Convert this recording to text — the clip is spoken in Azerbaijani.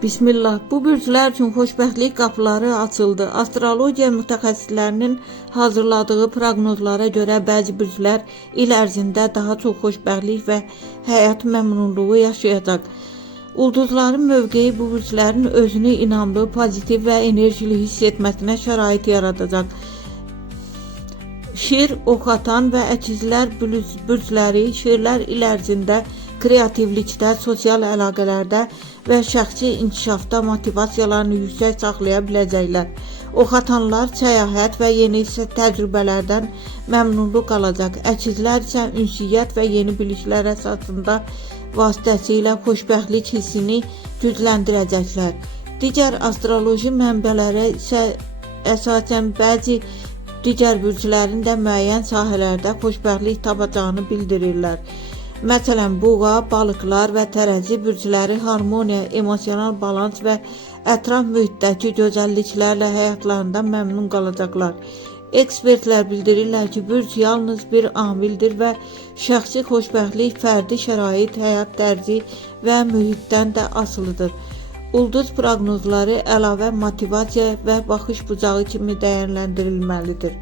Bismillah, bu bürclər üçün xoşbəxtlik qapıları açıldı. Astrologiya mütəxəssislərinin hazırladığı proqnozlara görə bəzi bürclər il ərzində daha çox xoşbəxtlik və həyat məmnunluğu yaşayacaq. Ulduzların mövqeyi bu bürclərin özünü inamlı, pozitiv və enerjili hiss etməsinə şərait yaradacaq. Şir, oxatan və əkizlər bürcləri şirlər il ərzində kreativlikdə, sosial əlaqələrdə və şəxsi inkişafda motivasiyalarını yüksək saxlaya biləcəklər. Oxatanlar səyahət və yeni təcrübələrdən məmnunluq alacaq. Əkizlər isə ünsiyyət və yeni biliklər əsasında vasitəsilə xoşbəxtlik hissini gücləndirəcəklər. Digər astroloji mənbələrə isə əsasən bəzi digər bürclərin də müəyyən sahələrdə xoşbəxtlik tapacağını bildirirlər. Məsələn, boğa, balıqlar və tərəzi bürcləri harmoniya, emosional balans və ətraf mühitdəki gözəlliklərlə həyatlarından məmnun qalacaqlar. Ekspertlər bildirirlər ki, bürc yalnız bir amildir və şəxsi xoşbəxtlik fərdi şərait, həyat tərzi və mühitdən də asılıdır. Ulduz proqnozları əlavə motivasiya və baxış bucağı kimi dəyərləndirilməlidir.